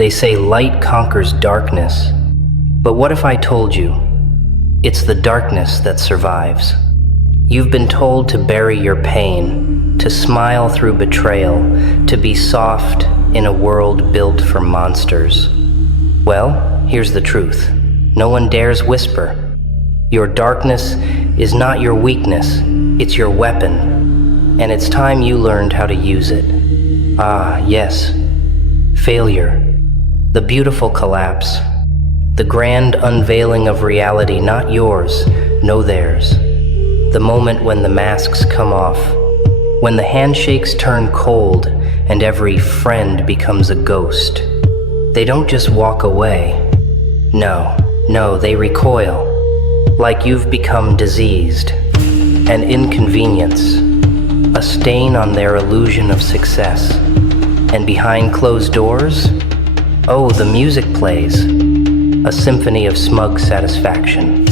They say light conquers darkness. But what if I told you it's the darkness that survives? You've been told to bury your pain, to smile through betrayal, to be soft in a world built for monsters. Well, here's the truth. No one dares whisper. Your darkness is not your weakness, it's your weapon. And it's time you learned how to use it. Ah, yes. Failure. The beautiful collapse. The grand unveiling of reality, not yours, no theirs. The moment when the masks come off, when the handshakes turn cold and every friend becomes a ghost. They don't just walk away. No, they recoil, like you've become diseased, an inconvenience, a stain on their illusion of success. And behind closed doors, oh, the music plays, a symphony of smug satisfaction.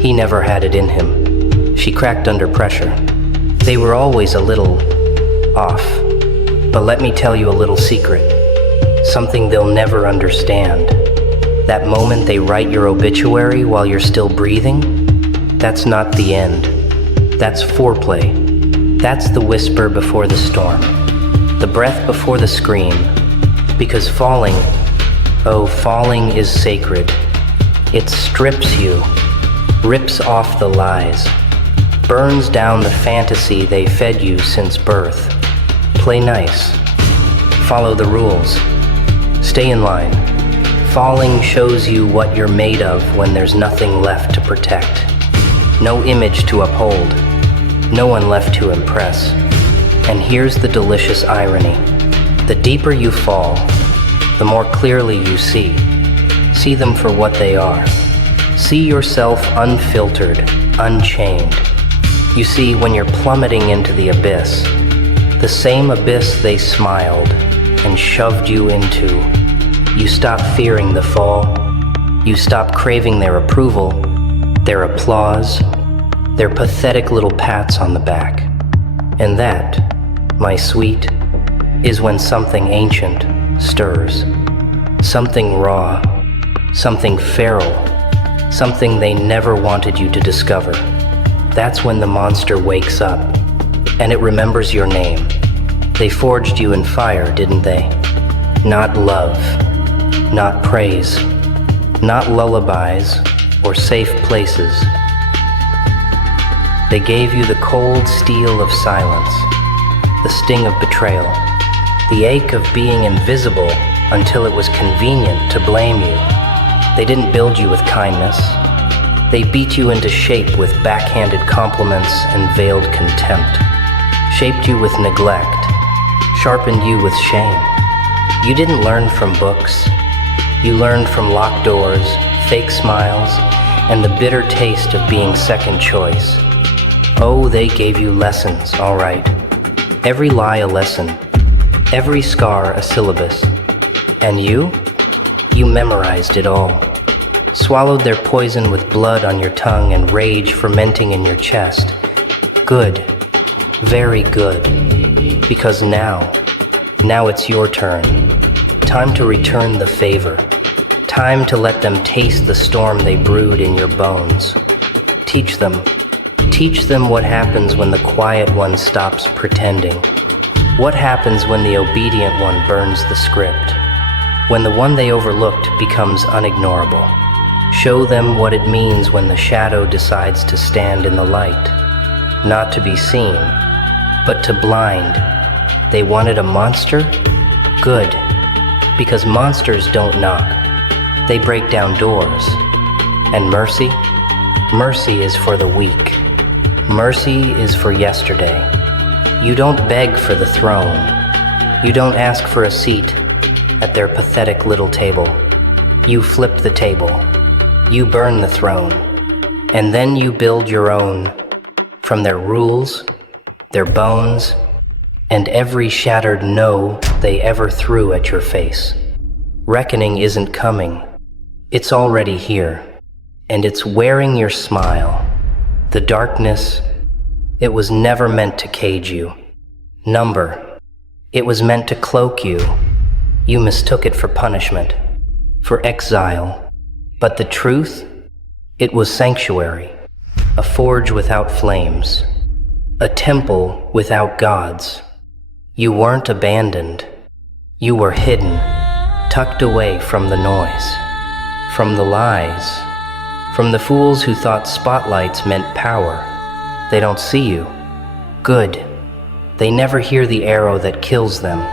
He never had it in him. She cracked under pressure. They were always a little off. But let me tell you a little secret, something they'll never understand. That moment they write your obituary while you're still breathing, that's not the end. That's foreplay. That's the whisper before the storm, the breath before the scream. Because falling is sacred. It strips you, rips off the lies, burns down the fantasy they fed you since birth. Play nice. Follow the rules. Stay in line. Falling shows you what you're made of when there's nothing left to protect. No image to uphold. No one left to impress. And here's the delicious irony. The deeper you fall, the more clearly you see. See them for what they are. See yourself unfiltered, unchained. You see, when you're plummeting into the abyss, the same abyss they smiled and shoved you into, you stop fearing the fall. You stop craving their approval, their applause, their pathetic little pats on the back. And that, my sweet, is when something ancient stirs. Something raw, something feral, something they never wanted you to discover. That's when the monster wakes up, and it remembers your name. They forged you in fire, didn't they? Not love, not praise, not lullabies or safe places. They gave you the cold steel of silence, the sting of betrayal, the ache of being invisible until it was convenient to blame you. They didn't build you with kindness. They beat you into shape with backhanded compliments and veiled contempt, shaped you with neglect, sharpened you with shame. You didn't learn from books. You learned from locked doors, fake smiles, and the bitter taste of being second choice. Oh, they gave you lessons, all right. Every lie a lesson, every scar a syllabus. And you memorized it all. Swallowed their poison with blood on your tongue and rage fermenting in your chest. Good, very good. Because now it's your turn. Time to return the favor. Time to let them taste the storm they brewed in your bones. Teach them what happens when the quiet one stops pretending. What happens when the obedient one burns the script? When the one they overlooked becomes unignorable. Show them what it means when the shadow decides to stand in the light. Not to be seen, but to blind. They wanted a monster? Good. Because monsters don't knock. They break down doors. And mercy? Mercy is for the weak. Mercy is for yesterday. You don't beg for the throne. You don't ask for a seat at their pathetic little table. You flip the table. You burn the throne. And then you build your own from their rules, their bones, and every shattered no they ever threw at your face. Reckoning isn't coming. It's already here. And it's wearing your smile. The darkness, it was never meant to cage you. Number, it was meant to cloak you. You mistook it for punishment, for exile. But the truth? It was sanctuary, a forge without flames, a temple without gods. You weren't abandoned. You were hidden, tucked away from the noise, from the lies, from the fools who thought spotlights meant power. They don't see you. Good. They never hear the arrow that kills them.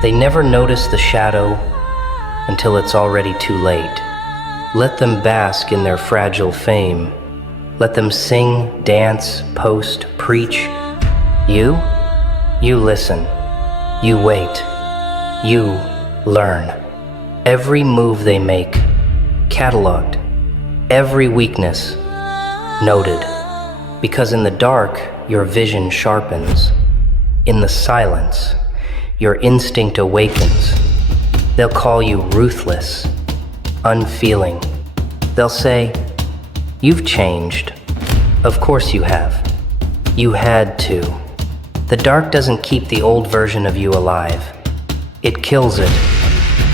They never notice the shadow until it's already too late. Let them bask in their fragile fame. Let them sing, dance, post, preach. You listen. You wait. You learn. Every move they make, cataloged. Every weakness, noted. Because in the dark, your vision sharpens. In the silence, your instinct awakens. They'll call you ruthless, unfeeling. They'll say, "You've changed." Of course you have. You had to. The dark doesn't keep the old version of you alive. It kills it,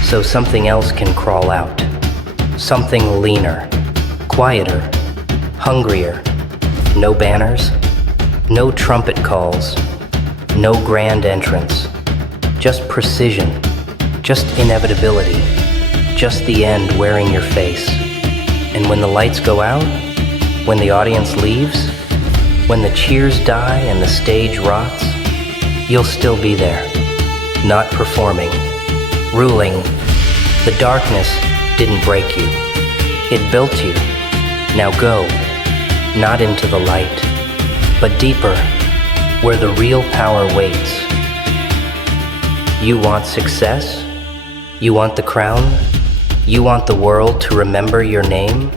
so something else can crawl out. Something leaner, quieter, hungrier. No banners, no trumpet calls, no grand entrance. Just precision, just inevitability, just the end wearing your face. And when the lights go out, when the audience leaves, when the cheers die and the stage rots, you'll still be there, not performing, ruling. The darkness didn't break you. It built you. Now go, not into the light, but deeper, where the real power waits. You want success? You want the crown? You want the world to remember your name?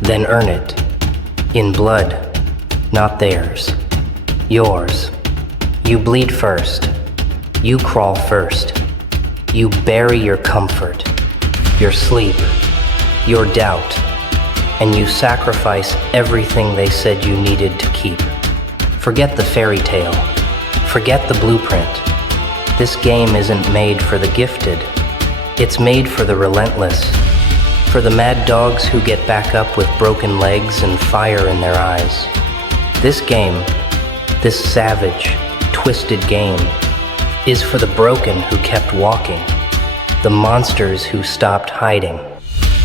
Then earn it. In blood, not theirs. Yours. You bleed first. You crawl first. You bury your comfort, your sleep, your doubt, and you sacrifice everything they said you needed to keep. Forget the fairy tale. Forget the blueprint. This game isn't made for the gifted. It's made for the relentless, for the mad dogs who get back up with broken legs and fire in their eyes. This game, this savage, twisted game, is for the broken who kept walking, the monsters who stopped hiding,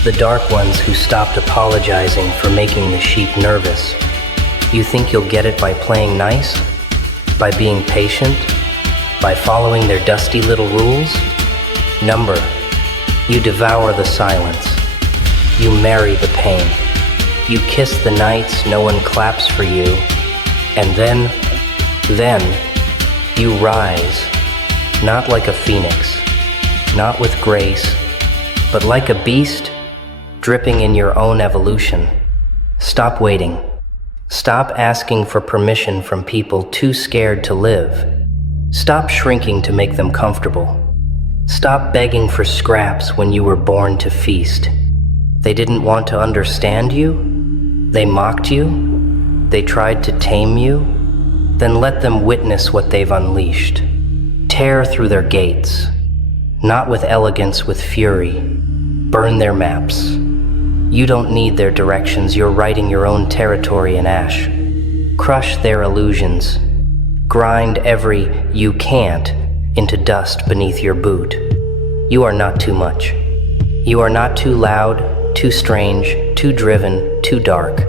the dark ones who stopped apologizing for making the sheep nervous. You think you'll get it by playing nice? By being patient? By following their dusty little rules? Number. You devour the silence. You marry the pain. You kiss the nights no one claps for you. And then, you rise. Not like a phoenix. Not with grace. But like a beast, dripping in your own evolution. Stop waiting. Stop asking for permission from people too scared to live. Stop shrinking to make them comfortable. Stop begging for scraps when you were born to feast. They didn't want to understand you? They mocked you? They tried to tame you? Then let them witness what they've unleashed. Tear through their gates. Not with elegance, with fury. Burn their maps. You don't need their directions, you're writing your own territory in ash. Crush their illusions. Grind every "you can't" into dust beneath your boot. You are not too much. You are not too loud, too strange, too driven, too dark.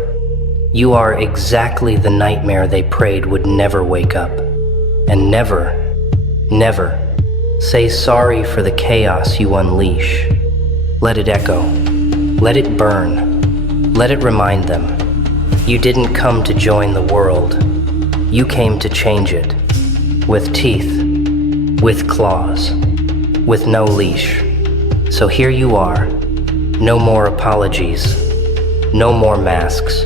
You are exactly the nightmare they prayed would never wake up. And never, never say sorry for the chaos you unleash. Let it echo. Let it burn. Let it remind them. You didn't come to join the world. You came to change it. With teeth. With claws. With no leash. So here you are. No more apologies. No more masks.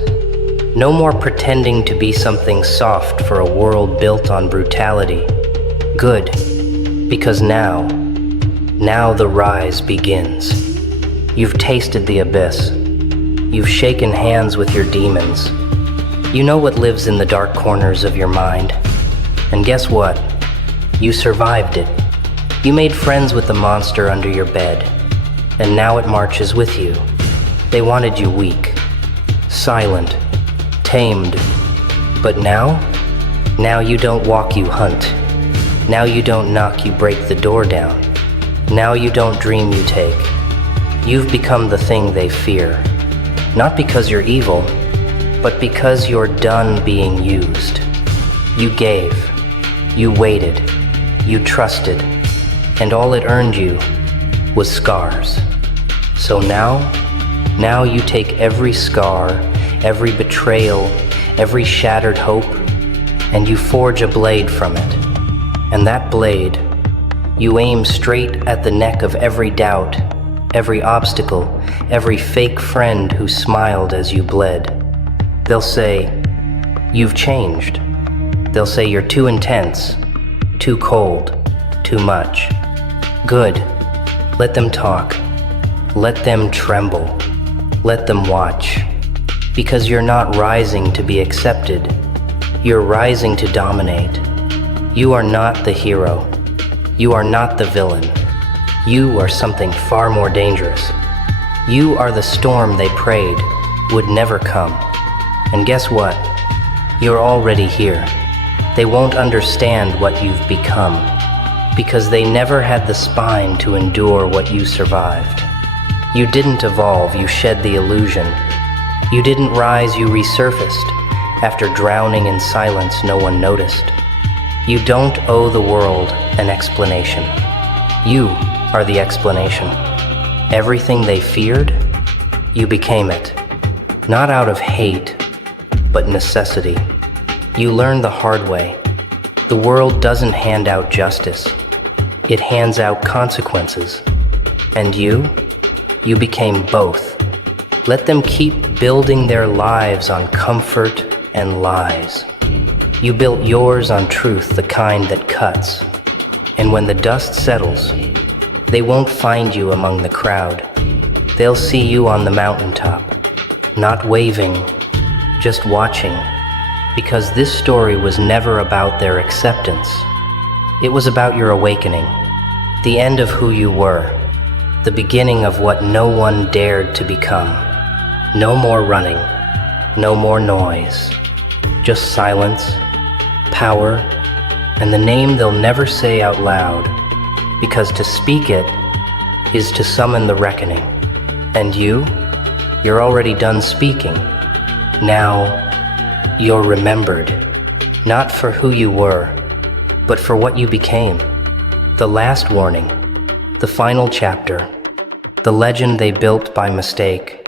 No more pretending to be something soft for a world built on brutality. Good. Because now the rise begins. You've tasted the abyss. You've shaken hands with your demons. You know what lives in the dark corners of your mind. And guess what? You survived it. You made friends with the monster under your bed, and now it marches with you. They wanted you weak, silent, tamed. But now you don't walk, you hunt. Now you don't knock, you break the door down. Now you don't dream, you take. You've become the thing they fear. Not because you're evil, but because you're done being used. You gave, you waited, you trusted, and all it earned you was scars. So now you take every scar, every betrayal, every shattered hope, and you forge a blade from it. And that blade, you aim straight at the neck of every doubt, every obstacle, every fake friend who smiled as you bled. They'll say, "You've changed." They'll say you're too intense, too cold, too much. Good. Let them talk. Let them tremble. Let them watch. Because you're not rising to be accepted. You're rising to dominate. You are not the hero. You are not the villain. You are something far more dangerous. You are the storm they prayed would never come. And guess what? You're already here. They won't understand what you've become, because they never had the spine to endure what you survived. You didn't evolve, you shed the illusion. You didn't rise, you resurfaced. After drowning in silence, no one noticed. You don't owe the world an explanation. You are the explanation. Everything they feared, you became it. Not out of hate, but necessity. You learned the hard way. The world doesn't hand out justice. It hands out consequences. And you became both. Let them keep building their lives on comfort and lies. You built yours on truth, the kind that cuts. And when the dust settles, they won't find you among the crowd. They'll see you on the mountaintop, not waving, just watching. Because this story was never about their acceptance. It was about your awakening, the end of who you were, the beginning of what no one dared to become. No more running, no more noise, just silence, power, and the name they'll never say out loud, because to speak it is to summon the reckoning. And you're already done speaking. Now, you're remembered, not for who you were, but for what you became. The last warning, the final chapter, the legend they built by mistake.